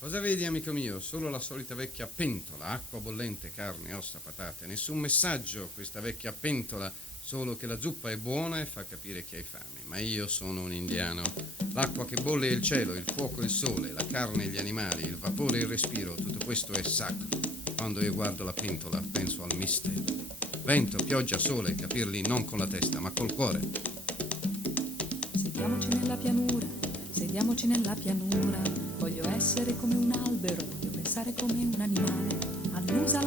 Cosa vedi, amico mio? Solo la solita vecchia pentola, acqua bollente, carne, ossa, patate. Nessun messaggio, questa vecchia pentola, solo che la zuppa è buona e fa capire che hai fame. Ma io sono un indiano. L'acqua che bolle è il cielo, il fuoco è il sole, la carne e gli animali, il vapore e il respiro, tutto questo è sacro. Quando io guardo la pentola penso al mistero. Vento, pioggia, sole, capirli non con la testa, ma col cuore. Sediamoci nella pianura, sediamoci nella pianura. Voglio essere come un albero, voglio pensare come un animale. Annusa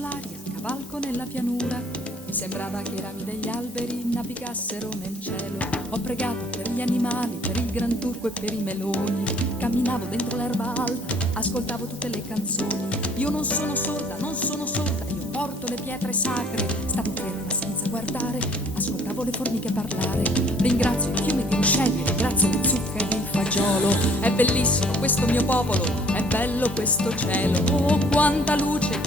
l'aria, cavalco nella pianura. Mi sembrava che i rami degli alberi navigassero nel cielo. Ho pregato per gli animali, per il gran turco e per i meloni. Camminavo dentro l'erba alta, ascoltavo tutte le canzoni. Io non sono sorda, io porto le pietre sacre. Stavo ferma senza guardare, ascoltavo le formiche parlare. Ringrazio il fiume di uccelli, ringrazio le zucche e il fagiolo. È bellissimo questo mio popolo, è bello questo cielo. Oh, quanta luce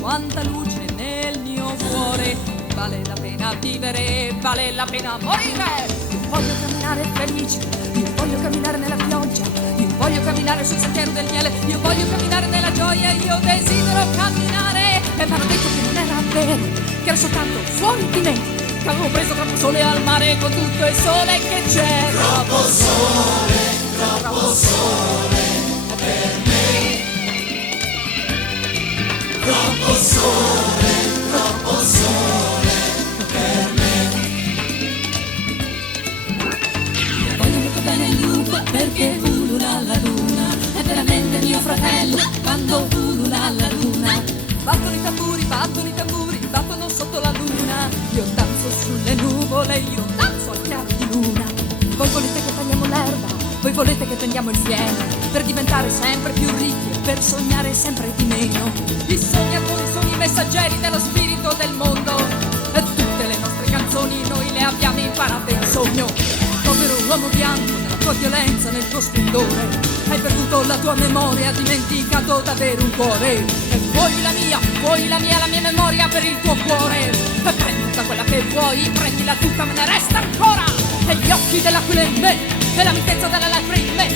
nel mio cuore. Vale la pena vivere, vale la pena morire. Io voglio camminare felice, io voglio camminare nella pioggia, io voglio camminare sul sentiero del miele, io voglio camminare nella gioia, io desidero camminare. E mi hanno detto che non era vero, che era soltanto fuori di me, che avevo preso troppo sole al mare con tutto il sole che c'è. Troppo sole per me. Troppo sole per me. Voglio molto bene il lupo perché ulula la luna, è veramente mio fratello quando ulula la luna. Battono i tamburi, battono sotto la luna. Io danzo sulle nuvole, io danzo al chiaro di luna. Voi volete che tagliamo l'erba, voi volete che prendiamo il fieno, per diventare sempre più ricchi e per sognare sempre di meno. I sognatori sono i messaggeri dello spirito del mondo, e tutte le nostre canzoni noi le abbiamo imparate in sogno. Povero uomo bianco, nella tua violenza, nel tuo splendore, hai perduto la tua memoria, hai dimenticato d'avere un cuore. E vuoi la mia memoria per il tuo cuore. E prendi tutta quella che vuoi, prendila tutta, me ne resta ancora. E gli occhi dell'aquila in me, e la mitezza della lepre in me,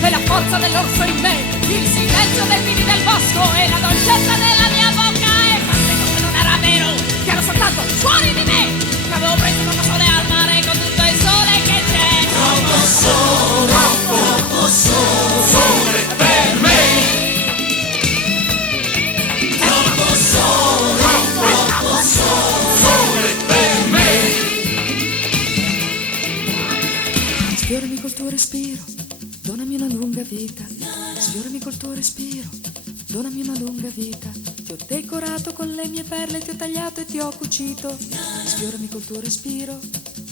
e la forza dell'orso in me, il silenzio dei vini del bosco e la dolcezza della mia bocca. E quando che non era vero, che ero soltanto fuori di me, che avevo preso troppo sole al mare con tutto il sole che c'è. Troppo sole per me. Troppo sole per me. Sfiorami col tuo respiro, donami una lunga vita. Sfiorami col tuo respiro, donami una lunga vita. Ti ho decorato con le mie perle, ti ho tagliato e ti ho cucito. Sfiorami col tuo respiro,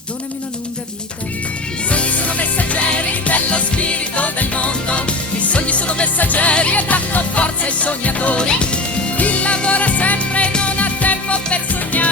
donami una lunga vita. I sogni sono messaggeri dello spirito del mondo. I sogni sono messaggeri e danno forza ai sognatori. Chi lavora sempre non ha tempo per sognare.